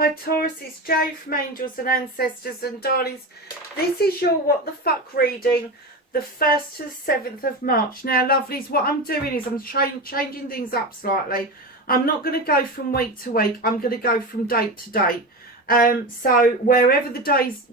Hi Taurus, it's Jo from Angels and Ancestors and Darlings. This is your What the Fuck reading, the 1st to the 7th of March. Now, lovelies, what I'm doing is I'm changing things up slightly. I'm not going to go from week to week. I'm going to go from date to date. So wherever the days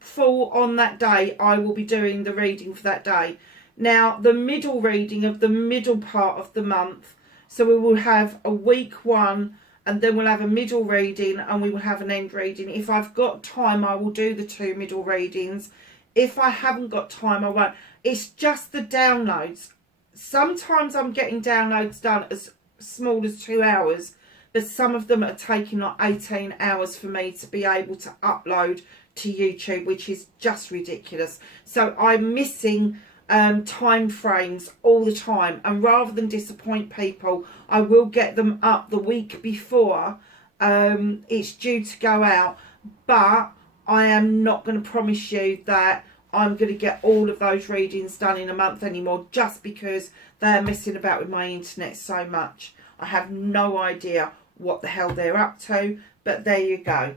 fall on that day, I will be doing the reading for that day. Now, the middle reading of the middle part of the month. So we will have a week 1, and then we'll have a middle reading, and we will have an end reading. If I've got time, I will do the 2 middle readings. If I haven't got time, I won't. It's just the downloads. Sometimes I'm getting downloads done as small as 2 hours, but some of them are taking like 18 hours for me to be able to upload to YouTube, which is just ridiculous. So I'm missing time frames all the time, and rather than disappoint people, I will get them up the week before it's due to go out, but I am not going to promise you that I'm going to get all of those readings done in a month anymore, just because they're messing about with my internet so much. I have no idea what the hell they're up to, but there you go.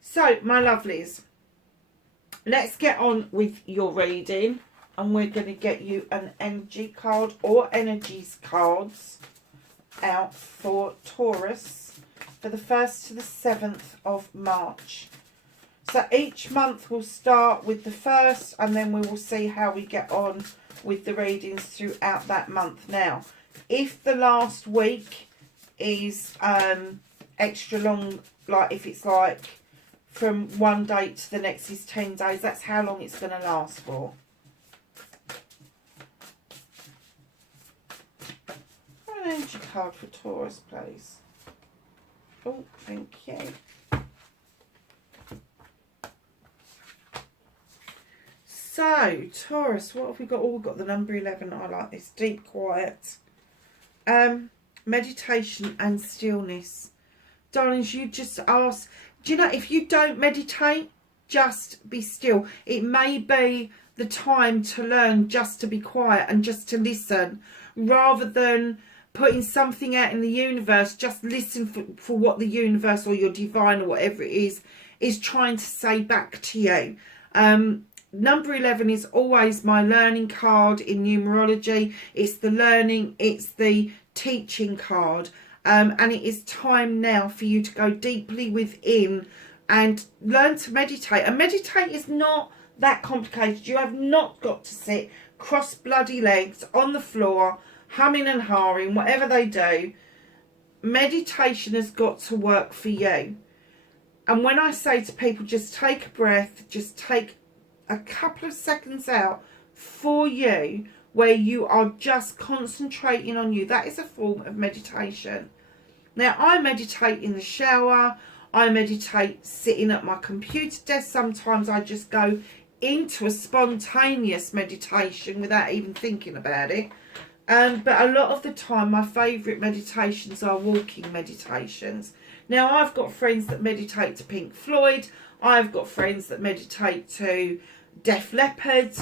So my lovelies, let's get on with your reading. And we're going to get you an energy card or energies cards out for Taurus for the 1st to the 7th of March. So each month will start with the 1st, and then we will see how we get on with the readings throughout that month. Now, if the last week is extra long, like if it's like from one date to the next is 10 days, that's how long it's going to last for. An energy card for Taurus, please. Oh, thank you. So, Taurus, what have we got? Oh, we've got the number 11. I like this. Deep quiet. Meditation and stillness. Darlings, you just ask. Do you know, if you don't meditate, just be still. It may be the time to learn just to be quiet and just to listen, rather than putting something out in the universe. Just listen for what the universe or your divine or whatever it is trying to say back to you. Number 11 is always my learning card in numerology. It's the learning, it's the teaching card. And it is time now for you to go deeply within and learn to meditate. And meditate is not that complicated. You have not got to sit cross bloody legs on the floor, humming and hawing, whatever they do. Meditation has got to work for you. And when I say to people, just take a breath, just take a couple of seconds out for you, where you are just concentrating on you, that is a form of meditation. Now, I meditate in the shower. I meditate sitting at my computer desk. Sometimes I just go into a spontaneous meditation without even thinking about it. But a lot of the time, my favourite meditations are walking meditations. Now, I've got friends that meditate to Pink Floyd. I've got friends that meditate to Def Leppard.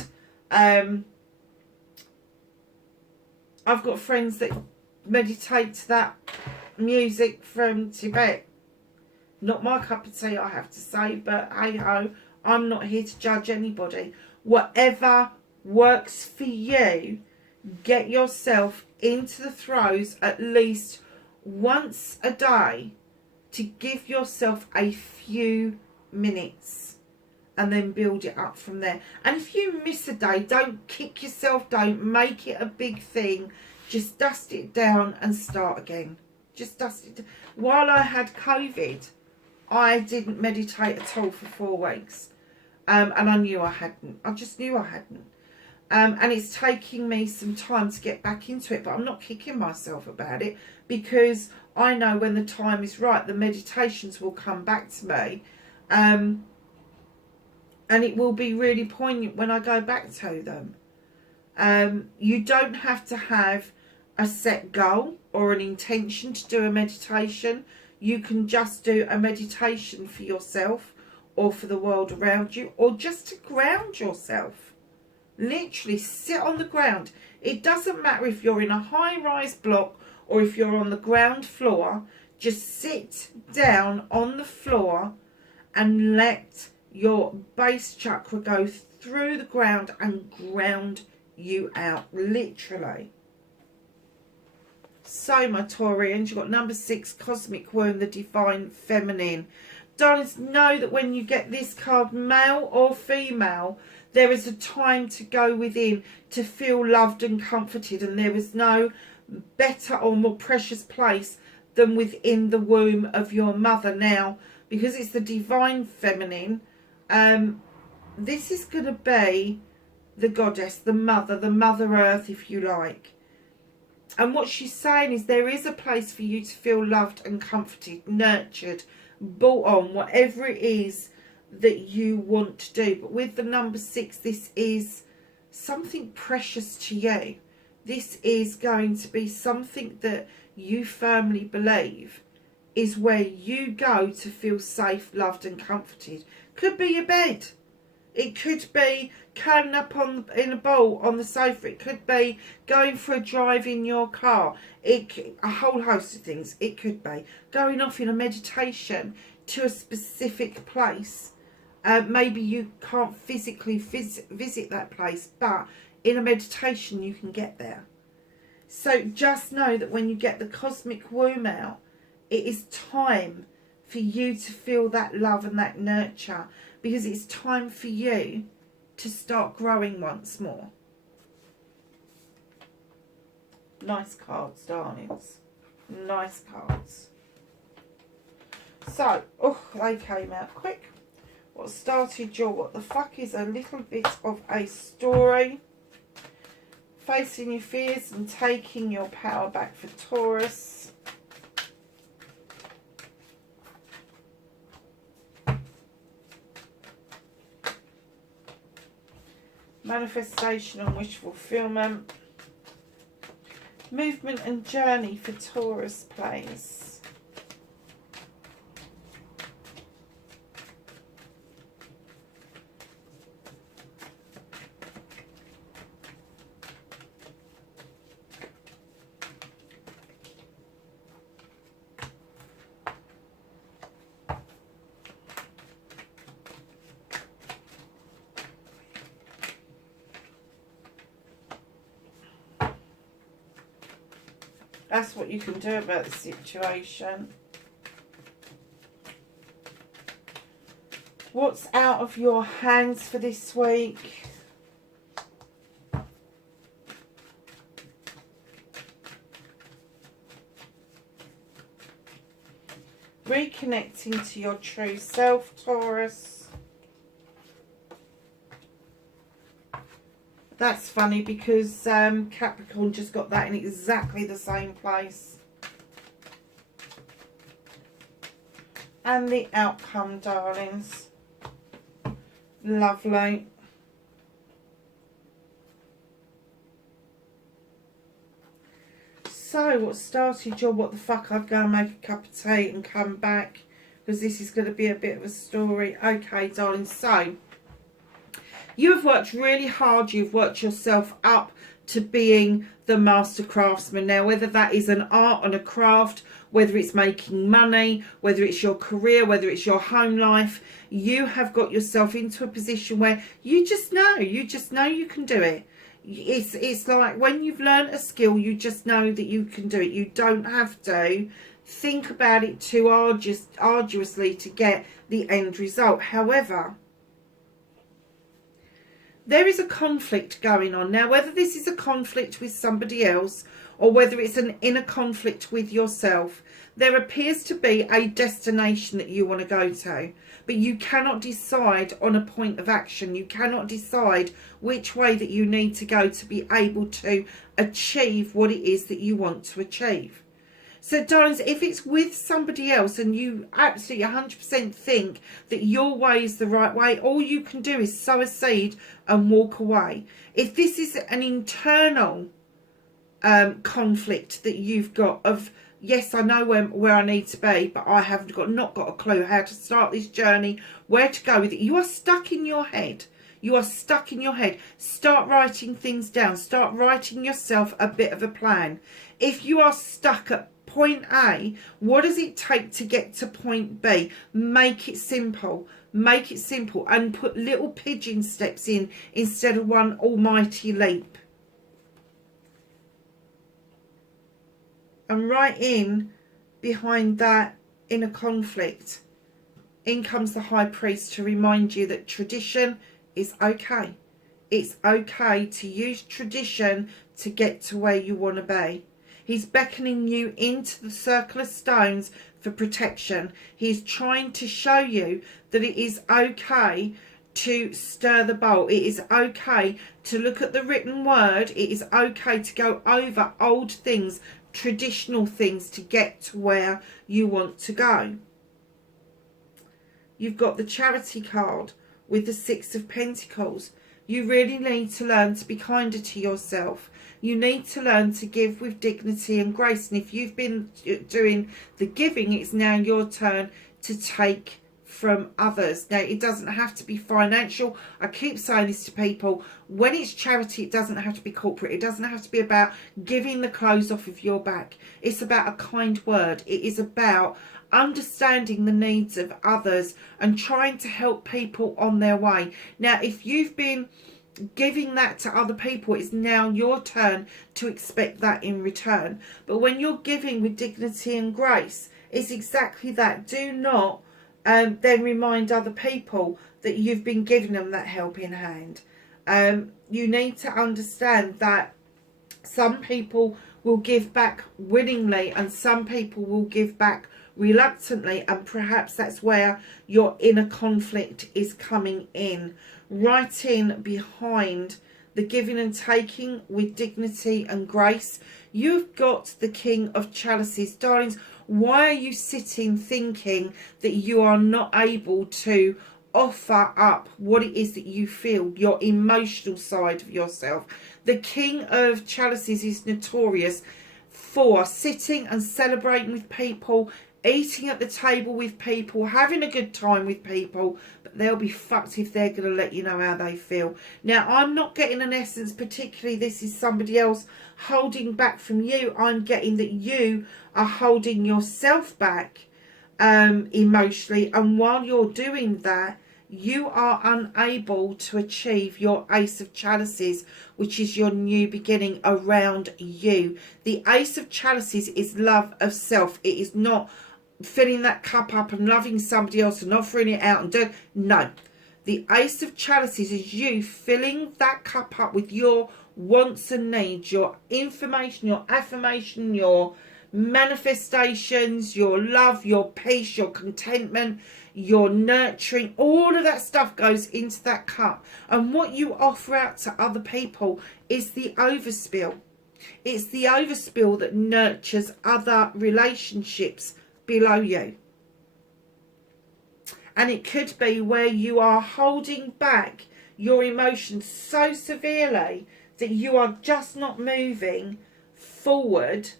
I've got friends that meditate to that music from Tibet. Not my cup of tea, I have to say, but hey ho, I'm not here to judge anybody. Whatever works for you, get yourself into the throes at least once a day to give yourself a few minutes, and then build it up from there. And if you miss a day, don't kick yourself, don't make it a big thing. Just dust it down and start again. Just dust it down. While I had COVID, I didn't meditate at all for 4 weeks. And I knew I hadn't. I just knew I hadn't. And it's taking me some time to get back into it, but I'm not kicking myself about it, because I know when the time is right, the meditations will come back to me. And it will be really poignant when I go back to them. You don't have to have a set goal or an intention to do a meditation. You can just do a meditation for yourself or for the world around you, or just to ground yourself. Literally sit on the ground. It doesn't matter if you're in a high-rise block or if you're on the ground floor. Just sit down on the floor and let your base chakra go through the ground and ground you out, literally. So, my Taurians, you've got number 6, Cosmic Womb, the Divine Feminine. Darlings, know that when you get this card, male or female, there is a time to go within to feel loved and comforted, and there is no better or more precious place than within the womb of your mother. Now, because it's the Divine Feminine, this is going to be the goddess, the Mother Earth, if you like. And what she's saying is there is a place for you to feel loved and comforted, nurtured, brought on, whatever it is that you want to do. But with the number 6, this is something precious to you. This is going to be something that you firmly believe is where you go to feel safe, loved and comforted. Could be your bed. It could be curling up in a ball on the sofa. It could be going for a drive in your car. A whole host of things. It could be going off in a meditation to a specific place. Maybe you can't physically visit that place, but in a meditation you can get there. So just know that when you get the Cosmic Womb out, it is time for you to feel that love and that nurture, because it's time for you to start growing once more. Nice cards, darlings. Nice cards. So, oh, they came out quick. What started your what the fuck is a little bit of a story. Facing your fears and taking your power back for Taurus. Manifestation and wish fulfillment. Movement and journey for Taurus, please. That's what you can do about the situation. What's out of your hands for this week? Reconnecting to your true self, Taurus. That's funny because Capricorn just got that in exactly the same place. And the outcome, darlings. Lovely. So, what started your what the fuck? I'd go and make a cup of tea and come back, because this is going to be a bit of a story. Okay, darling. So, you have worked really hard. You've worked yourself up to being the master craftsman. Now, whether that is an art and a craft, whether it's making money, whether it's your career, whether it's your home life, you have got yourself into a position where you just know you can do it. It's like when you've learned a skill, you just know that you can do it. You don't have to think about it too arduously to get the end result. However, there is a conflict going on. Now, whether this is a conflict with somebody else or whether it's an inner conflict with yourself, there appears to be a destination that you want to go to, but you cannot decide on a point of action. You cannot decide which way that you need to go to be able to achieve what it is that you want to achieve. So, darlings, if it's with somebody else and you absolutely 100% think that your way is the right way, all you can do is sow a seed and walk away. If this is an internal conflict that you've got of, yes, I know where I need to be, but I haven't not got a clue how to start this journey, where to go with it. You are stuck in your head. You are stuck in your head. Start writing things down. Start writing yourself a bit of a plan. If you are stuck at point A. What does it take to get to point B? Make it simple. Make it simple and put little pigeon steps in instead of one almighty leap. And right in behind that inner conflict, in comes the High Priest to remind you that tradition is okay. It's okay to use tradition to get to where you want to be. He's beckoning you into the circle of stones for protection. He's trying to show you that it is okay to stir the bowl. It is okay to look at the written word. It is okay to go over old things, traditional things, to get to where you want to go. You've got the Charity card with the Six of Pentacles. You really need to learn to be kinder to yourself. You need to learn to give with dignity and grace. And if you've been doing the giving, it's now your turn to take from others. Now, it doesn't have to be financial. I keep saying this to people. When it's charity, it doesn't have to be corporate. It doesn't have to be about giving the clothes off of your back. It's about a kind word. It is about understanding the needs of others and trying to help people on their way. Now, if you've been giving that to other people, it's now your turn to expect that in return. But when you're giving with dignity and grace, it's exactly that. Do not then remind other people that you've been giving them that helping hand. You need to understand that some people will give back willingly and some people will give back reluctantly, and perhaps that's where your inner conflict is coming in. Right in behind the giving and taking with dignity and grace, you've got the King of Chalices. Darlings, why are you sitting thinking that you are not able to offer up what it is that you feel, your emotional side of yourself? The King of Chalices is notorious for sitting and celebrating with people, eating at the table with people, having a good time with people, but they'll be fucked if they're going to let you know how they feel. Now, I'm not getting an essence, particularly this is somebody else holding back from you. I'm getting that you are holding yourself back emotionally, and while you're doing that, you are unable to achieve your Ace of Chalices, which is your new beginning around you. The Ace of Chalices is love of self. It is not filling that cup up and loving somebody else and offering it out and doing. No. The Ace of Chalices is you filling that cup up with your wants and needs, your information, your affirmation, your manifestations, your love, your peace, your contentment, your nurturing. All of that stuff goes into that cup, and what you offer out to other people is the overspill. It's the overspill that nurtures other relationships below you. And it could be where you are holding back your emotions so severely that you are just not moving forward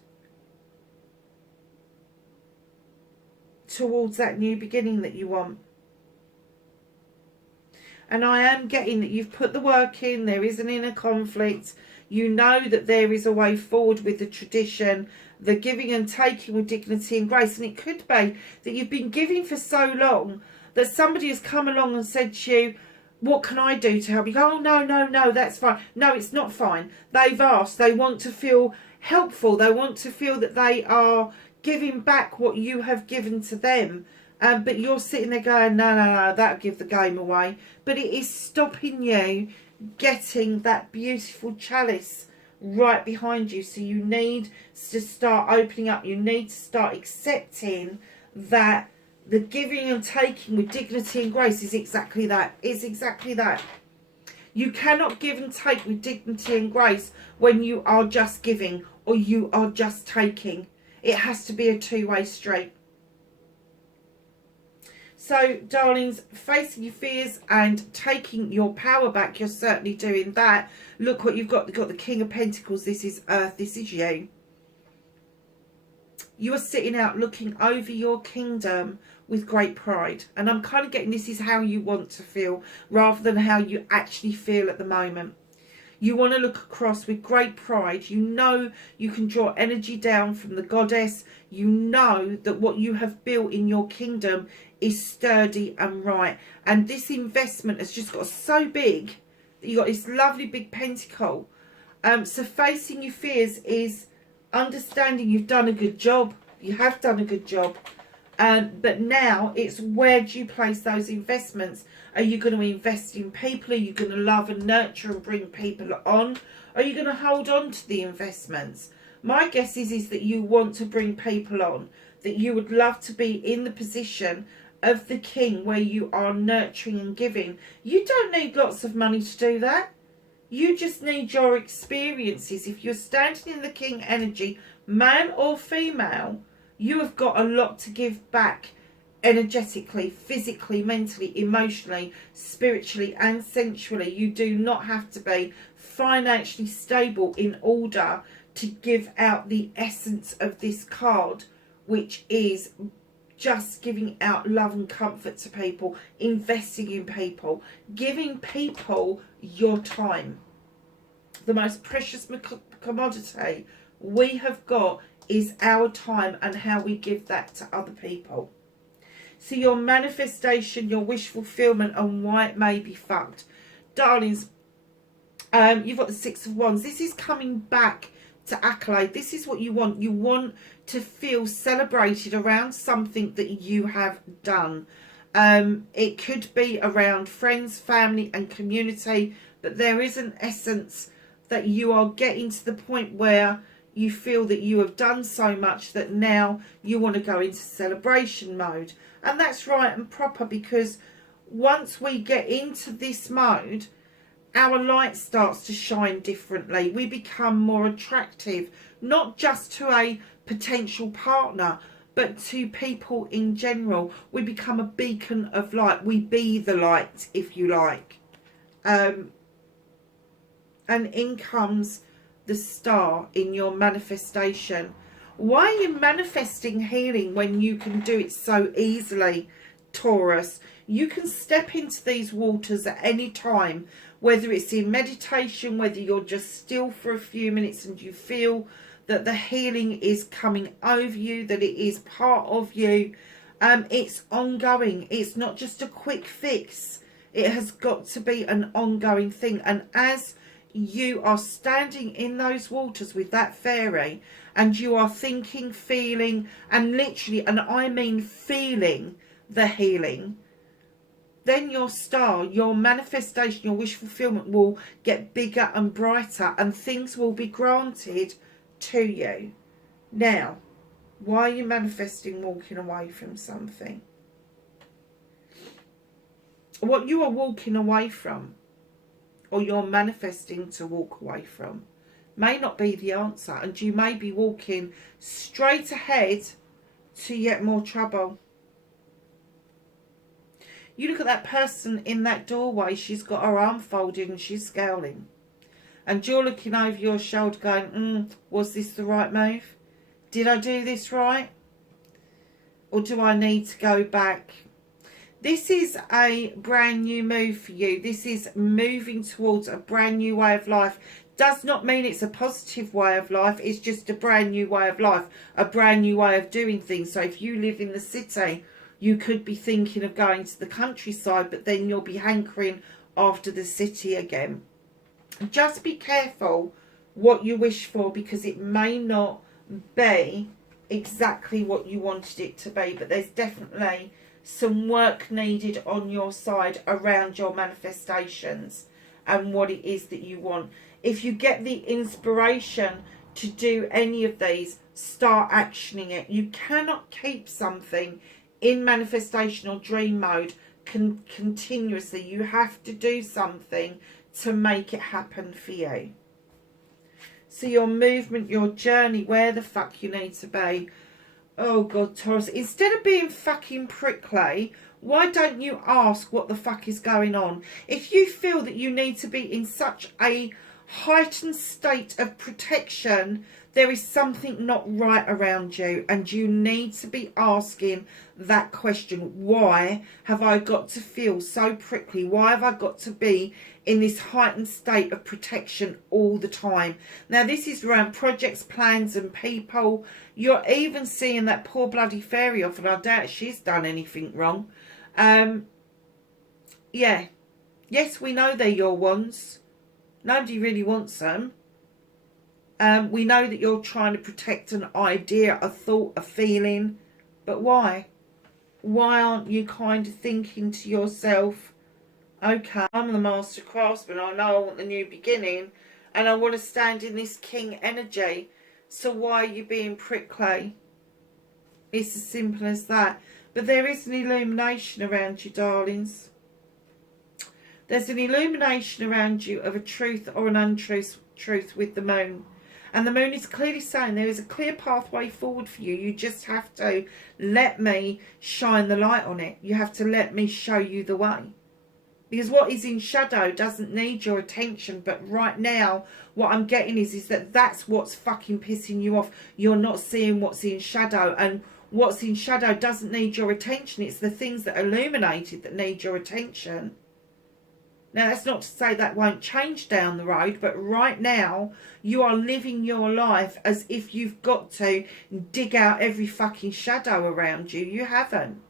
towards that new beginning that you want. And I am getting that you've put the work in. There is an inner conflict. You know that there is a way forward with the tradition, the giving and taking with dignity and grace. And it could be that you've been giving for so long that somebody has come along and said to you, what can I do to help you? Go, oh, no, that's fine. No, it's not fine. They've asked. They want to feel helpful. They want to feel that they are giving back what you have given to them. But you're sitting there going, no, that'll give the game away. But it is stopping you getting that beautiful chalice right behind you. So you need to start opening up. You need to start accepting that the giving and taking with dignity and grace is exactly that. It's exactly that. You cannot give and take with dignity and grace when you are just giving or you are just taking. It has to be a two-way street. So, darlings, facing your fears and taking your power back, you're certainly doing that. Look what you've got. You've got the King of Pentacles. This is Earth. This is you. You are sitting out looking over your kingdom with great pride. And I'm kind of getting this is how you want to feel rather than how you actually feel at the moment. You want to look across with great pride. You know you can draw energy down from the goddess. You know that what you have built in your kingdom is sturdy and right. And this investment has just got so big that you got this lovely big pentacle. So facing your fears is understanding you've done a good job. You have done a good job. But now it's, where do you place those investments? Are you going to invest in people? Are you going to love and nurture and bring people on? Are you going to hold on to the investments? My guess is that you want to bring people on, that you would love to be in the position of the king where you are nurturing and giving. You don't need lots of money to do that. You just need your experiences. If you're standing in the king energy, male or female, you have got a lot to give back energetically, physically, mentally, emotionally, spiritually and sensually. You do not have to be financially stable in order to give out the essence of this card, which is just giving out love and comfort to people, investing in people, giving people your time. The most precious commodity we have got is our time, and how we give that to other people. So your manifestation, your wish fulfillment, and why it may be fucked. Darlings, you've got the Six of Wands. This is coming back to accolade. This is what you want. You want to feel celebrated around something that you have done. It could be around friends, family and community, but there is an essence that you are getting to the point where you feel that you have done so much that now you want to go into celebration mode. And that's right and proper, because once we get into this mode, our light starts to shine differently. We become more attractive, not just to a potential partner, but to people in general. We become a beacon of light. We be the light, if you like. And in comes the star in your manifestation. Why are you manifesting healing when you can do it so easily, Taurus? You can step into these waters at any time, whether it's in meditation, whether you're just still for a few minutes and you feel that the healing is coming over you, that it is part of you. It's ongoing. It's not just a quick fix. It has got to be an ongoing thing. And as you are standing in those waters with that fairy, and you are thinking, feeling, and literally, and I mean feeling the healing, then your star, your manifestation, your wish fulfillment will get bigger and brighter, and things will be granted to you. Now, why are you manifesting walking away from something? What you are walking away from, or you're manifesting to walk away from, may not be the answer, and you may be walking straight ahead to yet more trouble. You look at that person in that doorway, she's got her arm folded and she's scowling. And you're looking over your shoulder going, was this the right move? Did I do this right? Or do I need to go back? This is a brand new move for you. This is moving towards a brand new way of life. Does not mean it's a positive way of life. It's just a brand new way of life, a brand new way of doing things. So if you live in the city, you could be thinking of going to the countryside, but then you'll be hankering after the city again. Just be careful what you wish for, because it may not be exactly what you wanted it to be, but there's definitely some work needed on your side around your manifestations and what it is that you want. If you get the inspiration to do any of these, start actioning it. You cannot keep something in manifestation or dream mode continuously. You have to do something to make it happen for you. So your movement, your journey, where the fuck you need to be. Oh God, Taurus, instead of being fucking prickly, why don't you ask what the fuck is going on? If you feel that you need to be in such a heightened state of protection There is something not right around you, and you need to be asking that question. Why have I got to feel so prickly? Why have I got to be in this heightened state of protection all the time? Now, this is around projects, plans and people. You're even seeing that poor bloody fairy off, and I doubt she's done anything wrong. Yeah. Yes, we know they're your ones. Nobody really wants them. We know that you're trying to protect an idea, a thought, a feeling. But why? Why aren't you kind of thinking to yourself, okay, I'm the master craftsman. I know I want the new beginning. And I want to stand in this king energy. So why are you being prickly? It's as simple as that. But there is an illumination around you, darlings. There's an illumination around you of a truth or an untruth with the moon. And the moon is clearly saying there is a clear pathway forward for you. You just have to let me shine the light on it. You have to let me show you the way. Because what is in shadow doesn't need your attention. But right now, what I'm getting is that that's what's fucking pissing you off. You're not seeing what's in shadow. And what's in shadow doesn't need your attention. It's the things that are illuminated that need your attention. Now, that's not to say that won't change down the road, but right now, you are living your life as if you've got to dig out every fucking shadow around you. You haven't.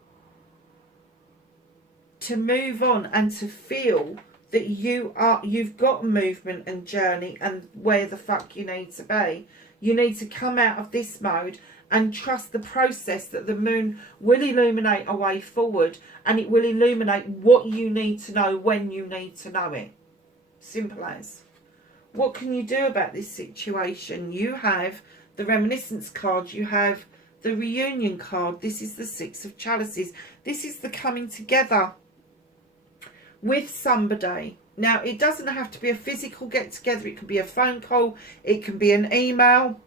To move on and to feel that you've got movement and journey and where the fuck you need to be. You need to come out of this mode and trust the process that the moon will illuminate a way forward, and it will illuminate what you need to know when you need to know it. Simple as. What can you do about this situation? You have the reminiscence card. You have the reunion card. This is the Six of Chalices. This is the coming together with somebody. Now, it doesn't have to be a physical get-together. It can be a phone call. It can be an email.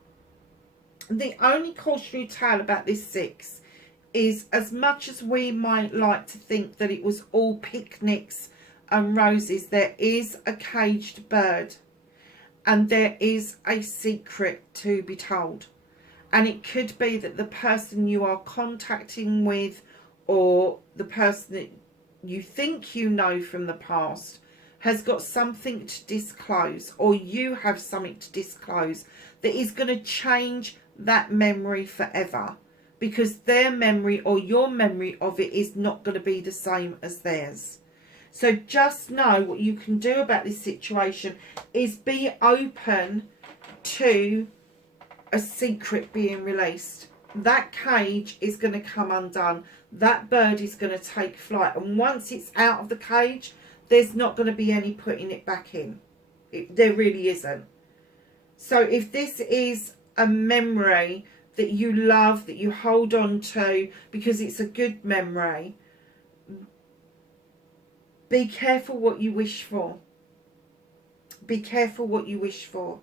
The only cautionary tale about this six is, as much as we might like to think that it was all picnics and roses, there is a caged bird and there is a secret to be told. And it could be that the person you are contacting with, or the person that you think you know from the past, has got something to disclose, or you have something to disclose that is going to change that memory forever, because their memory or your memory of it is not going to be the same as theirs. So just know what you can do about this situation is be open to a secret being released. That cage is going to come undone. That bird is going to take flight, and once it's out of the cage, there's not going to be any putting it back in. There really isn't. So if this is a memory that you love, that you hold on to because it's a good memory, be careful what you wish for. Be careful what you wish for,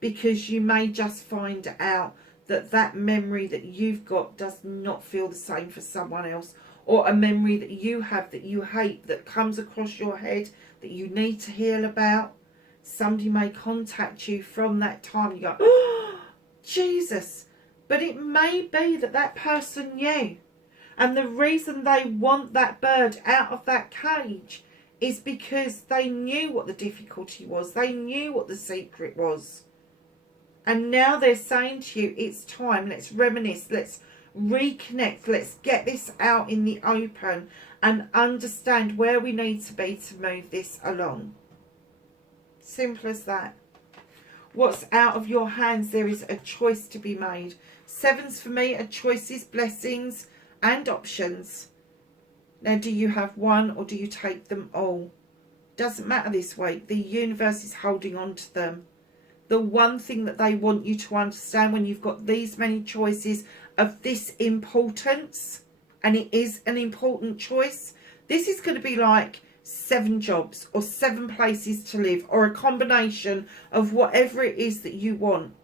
because you may just find out that that memory that you've got does not feel the same for someone else, or a memory that you have that you hate that comes across your head that you need to heal about. Somebody may contact you from that time. You go, oh, Jesus. But it may be that that person knew. And the reason they want that bird out of that cage is because they knew what the difficulty was. They knew what the secret was. And now they're saying to you, it's time, let's reminisce, let's reconnect, let's get this out in the open and understand where we need to be to move this along. Simple as that. What's out of your hands, there is a choice to be made. Sevens for me are choices, blessings and options. Now, do you have one or do you take them all? Doesn't matter this week. The universe is holding on to them. The one thing that they want you to understand when you've got these many choices of this importance, and it is an important choice, this is going to be like 7 jobs or 7 places to live, or a combination of whatever it is that you want.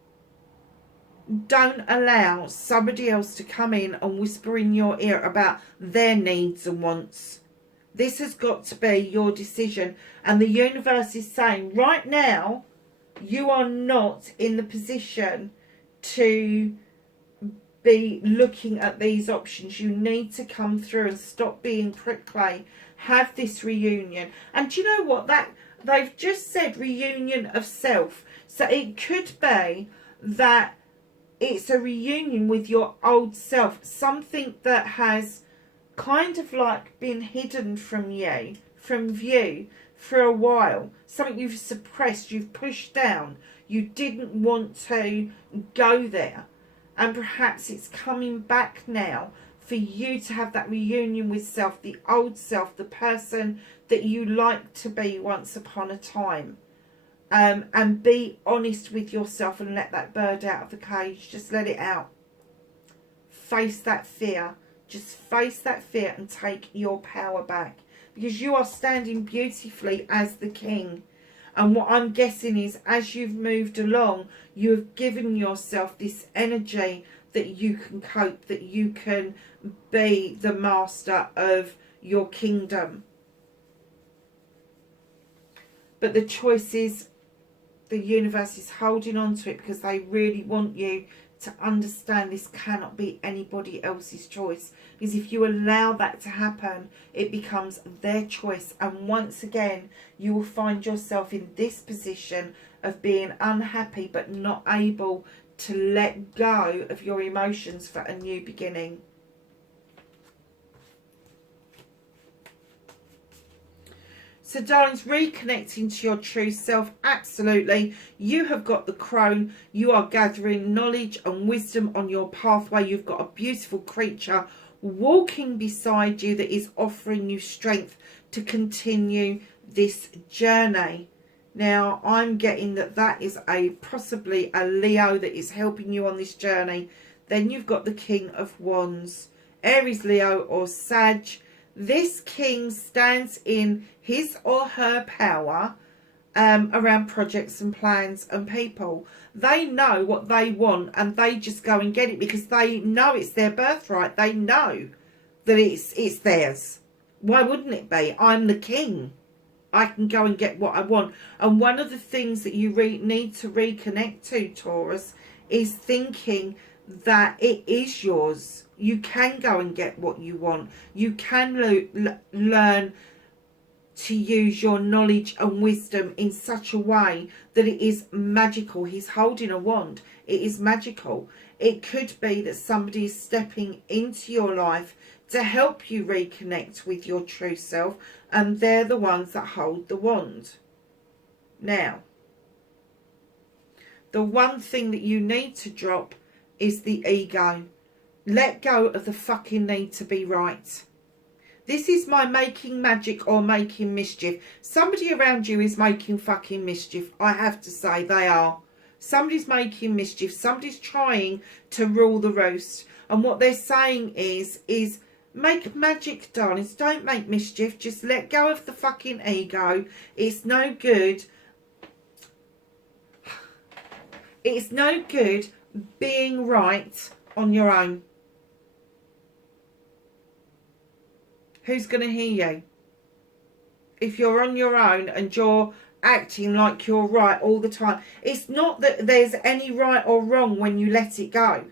Don't allow somebody else to come in and whisper in your ear about their needs and wants. This has got to be your decision. And the universe is saying right now, you are not in the position to be looking at these options. You need to come through and stop being prickly. Have this reunion. And do you know what? That they've just said reunion of self. So it could be that it's a reunion with your old self. Something that has kind of like been hidden from you, from view for a while. Something you've suppressed, you've pushed down. You didn't want to go there. And perhaps it's coming back now for you to have that reunion with self, the old self, the person that you liked to be once upon a time. And be honest with yourself and let that bird out of the cage. Just let it out. Face that fear. Just face that fear and take your power back. Because you are standing beautifully as the king. And what I'm guessing is, as you've moved along, you have given yourself this energy that you can cope, that you can be the master of your kingdom. But the choice is, the universe is holding on to it because they really want you to understand this cannot be anybody else's choice. Because if you allow that to happen, it becomes their choice. And once again, you will find yourself in this position of being unhappy but not able to let go of your emotions for a new beginning. So darlings, reconnecting to your true self, absolutely. You have got the crown. You are gathering knowledge and wisdom on your pathway. You've got a beautiful creature walking beside you that is offering you strength to continue this journey. Now, I'm getting that is possibly a Leo that is helping you on this journey. Then you've got the King of Wands, Aries, Leo or Sag. This king stands in his or her power around projects and plans and people. They know what they want and they just go and get it because they know it's their birthright. They know that it's theirs. Why wouldn't it be? I'm the king. I can go and get what I want. And one of the things that you need to reconnect to, Taurus, is thinking that it is yours. You can go and get what you want. You can learn to use your knowledge and wisdom in such a way that it is magical. He's holding a wand. It is magical. It could be that somebody is stepping into your life to help you reconnect with your true self, and they're the ones that hold the wand. Now, the one thing that you need to drop is the ego. Let go of the fucking need to be right. This is my making magic or making mischief. Somebody around you is making fucking mischief. I have to say, they are. Somebody's making mischief. Somebody's trying to rule the roost. And what they're saying is make magic, darlings. Don't make mischief. Just let go of the fucking ego. It's no good. It's no good being right on your own. Who's going to hear you? If you're on your own and you're acting like you're right all the time. It's not that there's any right or wrong when you let it go.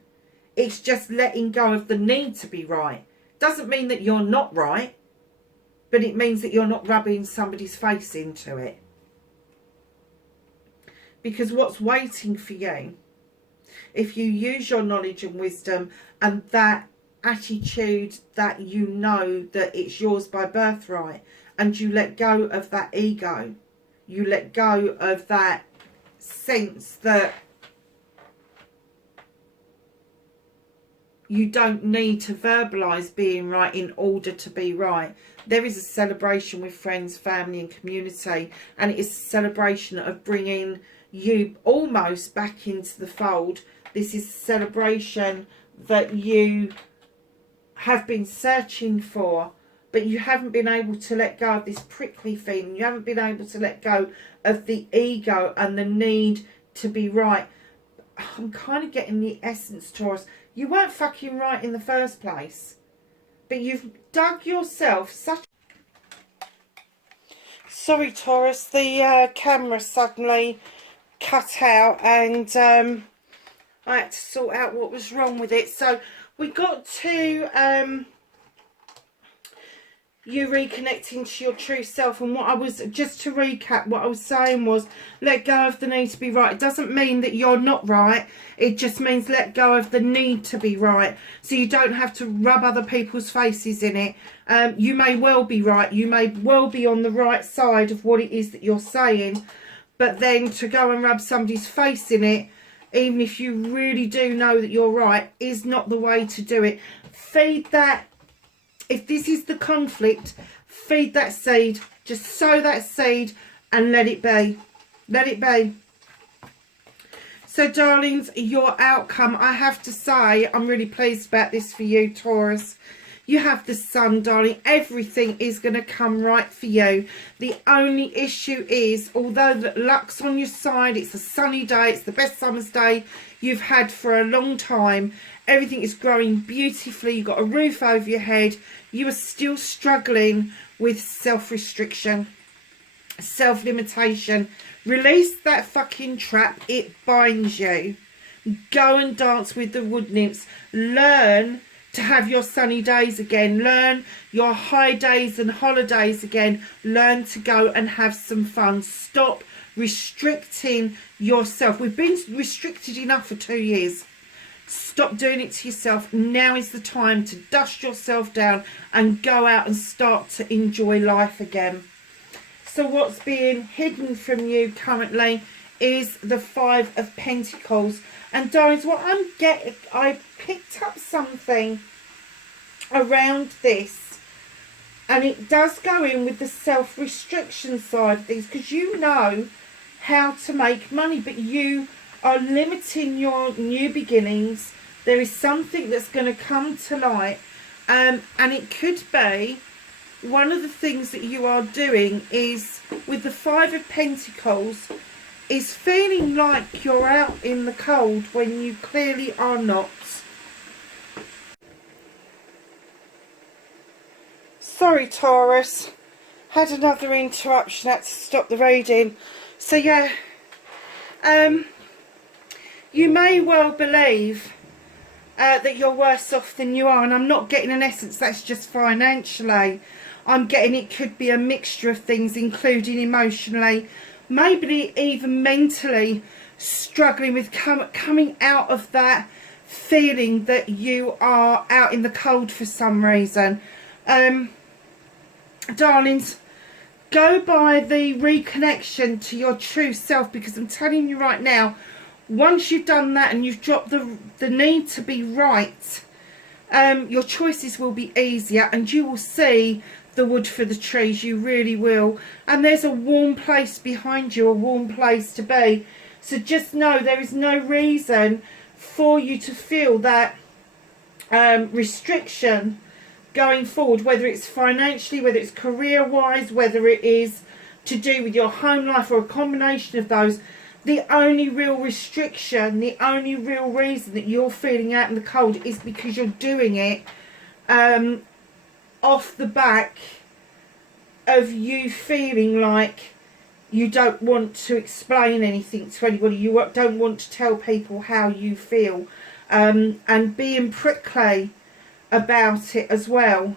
It's just letting go of the need to be right. Doesn't mean that you're not right, but it means that you're not rubbing somebody's face into it. Because what's waiting for you, if you use your knowledge and wisdom and that attitude that you know that it's yours by birthright, and you let go of that ego, you let go of that sense that you don't need to verbalise being right in order to be right. There is a celebration with friends, family and community, and it is a celebration of bringing you almost back into the fold. This is a celebration that you have been searching for, but you haven't been able to let go of this prickly feeling. You haven't been able to let go of the ego and the need to be right. I'm kind of getting the essence, Taurus. You weren't fucking right in the first place, but you've dug yourself such... Sorry, Taurus, the camera suddenly cut out and I had to sort out what was wrong with it. So we got to you reconnecting to your true self, and what I was, just to recap, what I was saying was let go of the need to be right. It doesn't mean that you're not right, it just means let go of the need to be right, so you don't have to rub other people's faces in it. You may well be right, you may well be on the right side of what it is that you're saying, but then to go and rub somebody's face in it, even if you really do know that you're right, is not the way to do it. Feed that. If this is the conflict, feed that seed. Just sow that seed and let it be. Let it be. So, darlings, your outcome, I have to say, I'm really pleased about this for you, Taurus. You have the sun, darling. Everything is going to come right for you. The only issue is, although the luck's on your side, it's a sunny day, it's the best summer's day you've had for a long time. Everything is growing beautifully. You've got a roof over your head. You are still struggling with self-restriction, self-limitation. Release that fucking trap. It binds you. Go and dance with the wood nymphs. Learn to have your sunny days again. Learn your high days and holidays again. Learn to go and have some fun. Stop restricting yourself. We've been restricted enough for 2 years. Stop doing it to yourself. Now is the time to dust yourself down and go out and start to enjoy life again. So what's being hidden from you currently is the Five of Pentacles. And darlings, what I'm getting, I picked up something around this, and it does go in with the self-restriction side of things, because you know how to make money, but you are limiting your new beginnings. There is something that's going to come to light, and it could be one of the things that you are doing is, with the Five of Pentacles, is feeling like you're out in the cold when you clearly are not. Sorry, Taurus. Had another interruption, had to stop the reading. So yeah, you may well believe that you're worse off than you are, and I'm not getting an essence that's just financially. I'm getting it could be a mixture of things, including emotionally, maybe even mentally, struggling with coming out of that feeling that you are out in the cold for some reason. Darlings, go by the reconnection to your true self, because I'm telling you right now, once you've done that and you've dropped the need to be right, your choices will be easier, and you will see the wood for the trees. You really will. And there's a warm place behind you, a warm place to be. So just know there is no reason for you to feel that restriction going forward, whether it's financially, whether it's career wise, whether it is to do with your home life, or a combination of those. The only real restriction, the only real reason that you're feeling out in the cold is because you're doing it off the back of you feeling like you don't want to explain anything to anybody. You don't want to tell people how you feel, and being prickly about it as well.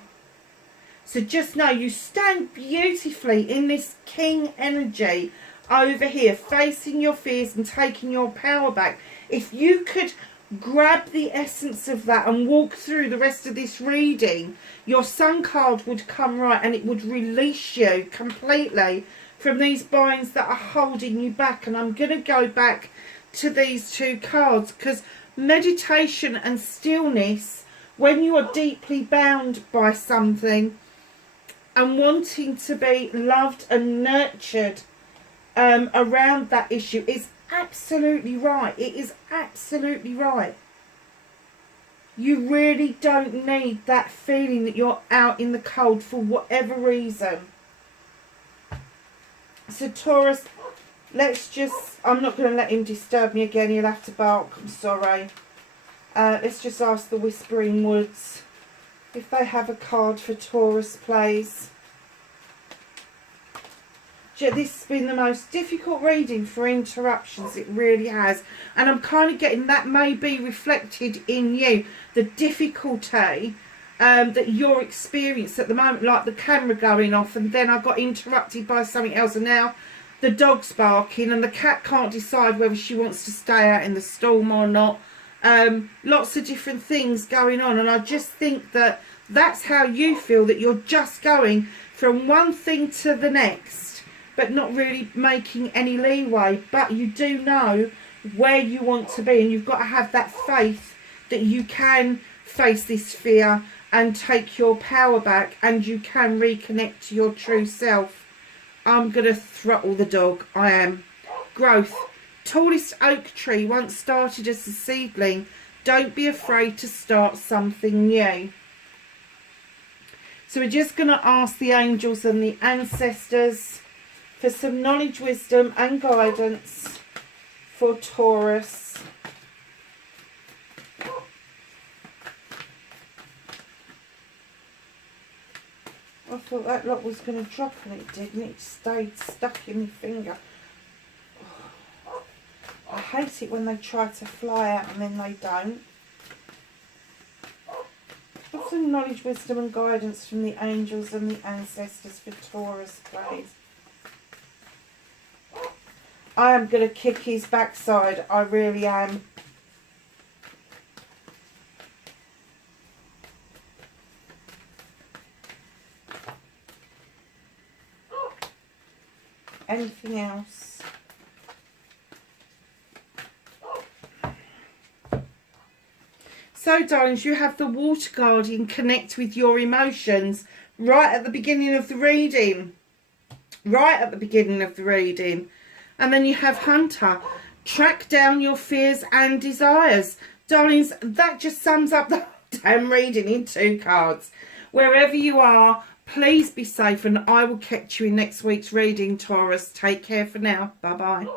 So just know you stand beautifully in this king energy over here, facing your fears and taking your power back. If you could grab the essence of that and walk through the rest of this reading, your sun card would come right, and it would release you completely from these binds that are holding you back. And I'm going to go back to these two cards, because meditation and stillness, when you are deeply bound by something and wanting to be loved and nurtured around that issue, is absolutely right. It is absolutely right. You really don't need that feeling that you're out in the cold for whatever reason. So Taurus, let's just, I'm not going to let him disturb me again. He'll have to bark. I'm sorry. Let's just ask the Whispering Woods if they have a card for Taurus, please. This has been the most difficult reading for interruptions. It really has. And I'm kind of getting that may be reflected in you. The difficulty that you're experiencing at the moment, like the camera going off, and then I got interrupted by something else, and now the dog's barking and the cat can't decide whether she wants to stay out in the storm or not. Lots of different things going on, and I just think that that's how you feel, that you're just going from one thing to the next, but not really making any leeway. But you do know where you want to be, and you've got to have that faith that you can face this fear and take your power back, and you can reconnect to your true self. I'm going to throttle the dog. I am. Growth. Tallest oak tree once started as a seedling. Don't be afraid to start something new. So we're just going to ask the angels and the ancestors for some knowledge, wisdom and guidance for Taurus. I thought that lot was going to drop and it didn't. It stayed stuck in my finger. I hate it when they try to fly out and then they don't. What's some knowledge, wisdom and guidance from the angels and the ancestors for Taurus, please? I am going to kick his backside. I really am. Anything else? So, darlings, you have the Water Guardian, connect with your emotions, right at the beginning of the reading. Right at the beginning of the reading. And then you have Hunter, track down your fears and desires. Darlings, that just sums up the damn reading in 2 cards. Wherever you are, please be safe, and I will catch you in next week's reading, Taurus. Take care for now. Bye-bye.